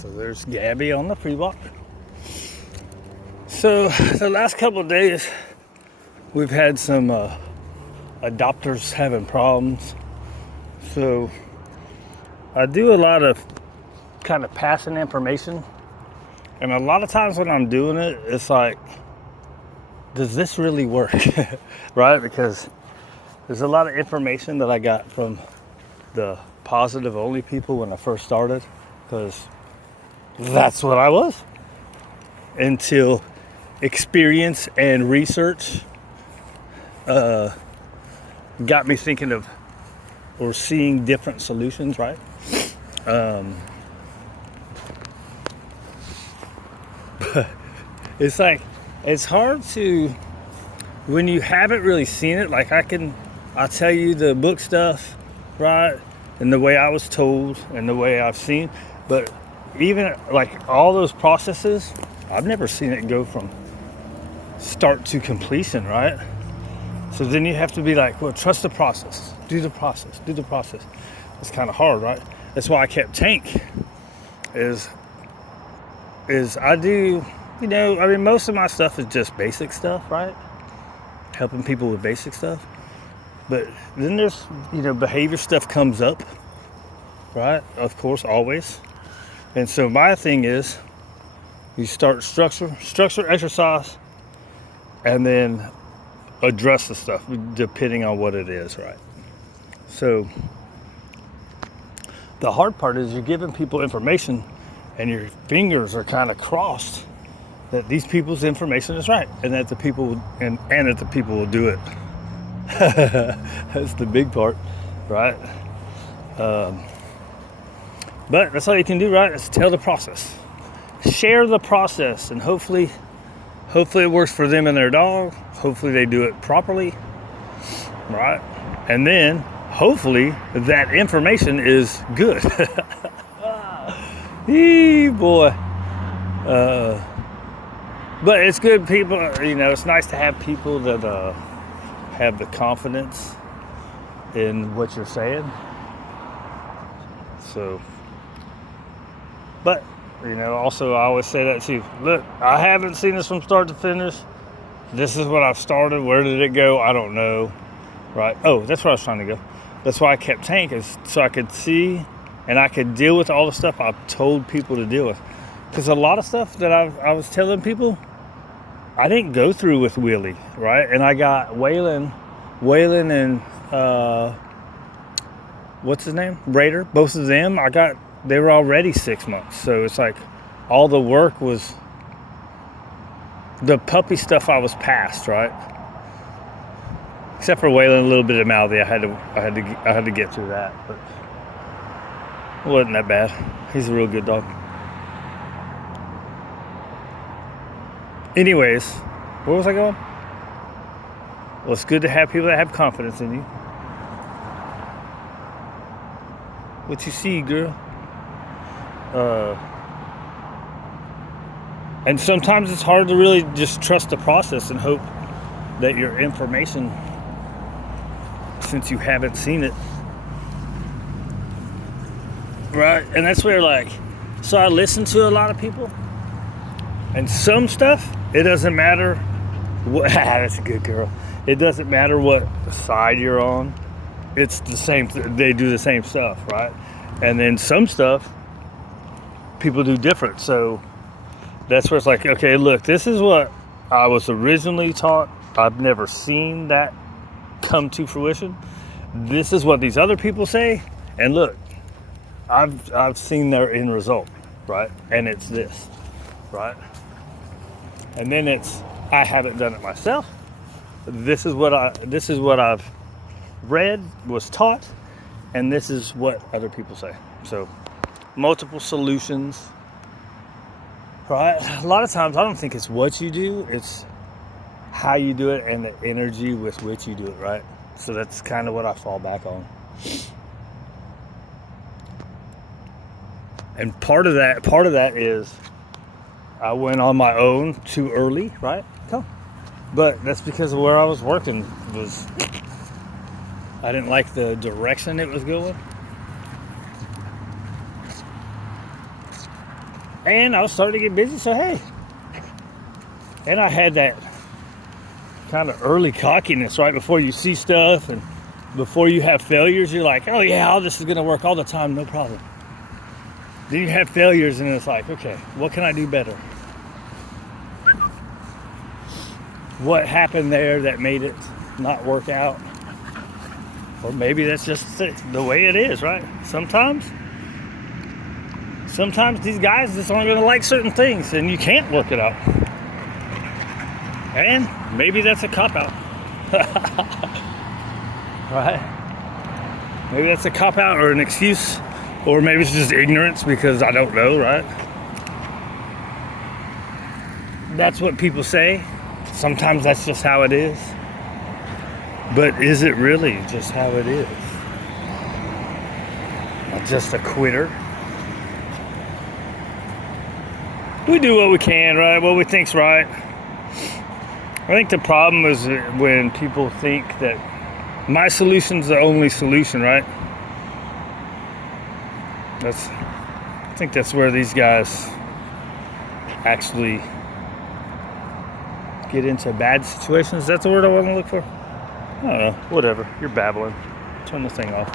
So there's Gabby on the freewalk. So the last couple of days, we've had some adopters having problems. So I do a lot of kind of passing information. And a lot of times when I'm doing it, it's like, does this really work? Right? Because there's a lot of information that I got from the positive only people when I first started, because that's what I was until experience and research got me thinking of or seeing different solutions, right? But it's like, it's hard to, when you haven't really seen it, like I'll tell you the book stuff, right? And the way I was told and the way I've seen, but even like all those processes, I've never seen it go from start to completion, right? So then you have to be like, well, trust the process, do the process. It's kind of hard, right? That's why I kept Tank, is I do, most of my stuff is just basic stuff, right? Helping people with basic stuff. But then there's, behavior stuff comes up, right? Of course, always. And so my thing is, you start structure, exercise, and then address the stuff depending on what it is, right? So the hard part is you're giving people information and your fingers are kind of crossed that these people's information is right and that the people and that the people will do it. That's the big part, right? But that's all you can do, right? Is tell the process, share the process, and hopefully it works for them and their dog. Hopefully they do it properly, right? And then hopefully that information is good. Boy. But it's good people, it's nice to have people that have the confidence in what you're saying. So, but, also I always say that too. Look, I haven't seen this from start to finish. This is what I've started. Where did it go? I don't know. Right? Oh, that's where I was trying to go. That's why I kept Tank, is so I could see and I could deal with all the stuff I've told people to deal with. Because a lot of stuff that I was telling people, I didn't go through with Willie, right? And I got Waylon and what's his name? Raider. Both of them, they were already 6 months. So it's like all the work was the puppy stuff I was past, right? Except for Waylon, a little bit of Mouthy. I had to get through that, but it wasn't that bad. He's a real good dog. Anyways, where was I going? Well, it's good to have people that have confidence in you. What you see, girl? And sometimes it's hard to really just trust the process and hope that your information, since you haven't seen it, right? And that's where so I listen to a lot of people, and some stuff, it doesn't matter what, that's a good girl. It doesn't matter what side you're on. It's the same, they do the same stuff, right? And then some stuff, people do different. So that's where it's like, okay, look, this is what I was originally taught. I've never seen that come to fruition. This is what these other people say. And look, I've seen their end result, right? And it's this, right? And then I haven't done it myself. This is what I've read, was taught, and this is what other people say. So multiple solutions, right? A lot of times I don't think it's what you do, it's how you do it and the energy with which you do it, right? So that's kind of what I fall back on. And part of that is I went on my own too early, right? But that's because of where I was working. I didn't like the direction it was going. And I was starting to get busy, so hey. And I had that kind of early cockiness right before you see stuff and before you have failures. You're like, oh yeah, all this is going to work all the time, no problem. Then you have failures and it's like, okay, what can I do better? What happened there that made it not work out? Or maybe that's just the way it is, right? Sometimes these guys just aren't going to like certain things and you can't work it out. And maybe that's a cop-out. Right? Maybe that's a cop-out or an excuse. Or maybe it's just ignorance because I don't know, right? That's what people say. Sometimes that's just how it is. But is it really just how it is? Not just a quitter. We do what we can, right? What we think's right. I think the problem is when people think that my solution's the only solution, right? I think that's where these guys actually get into bad situations. That's the word I want to look for. I don't know. Whatever. You're babbling. Turn the thing off.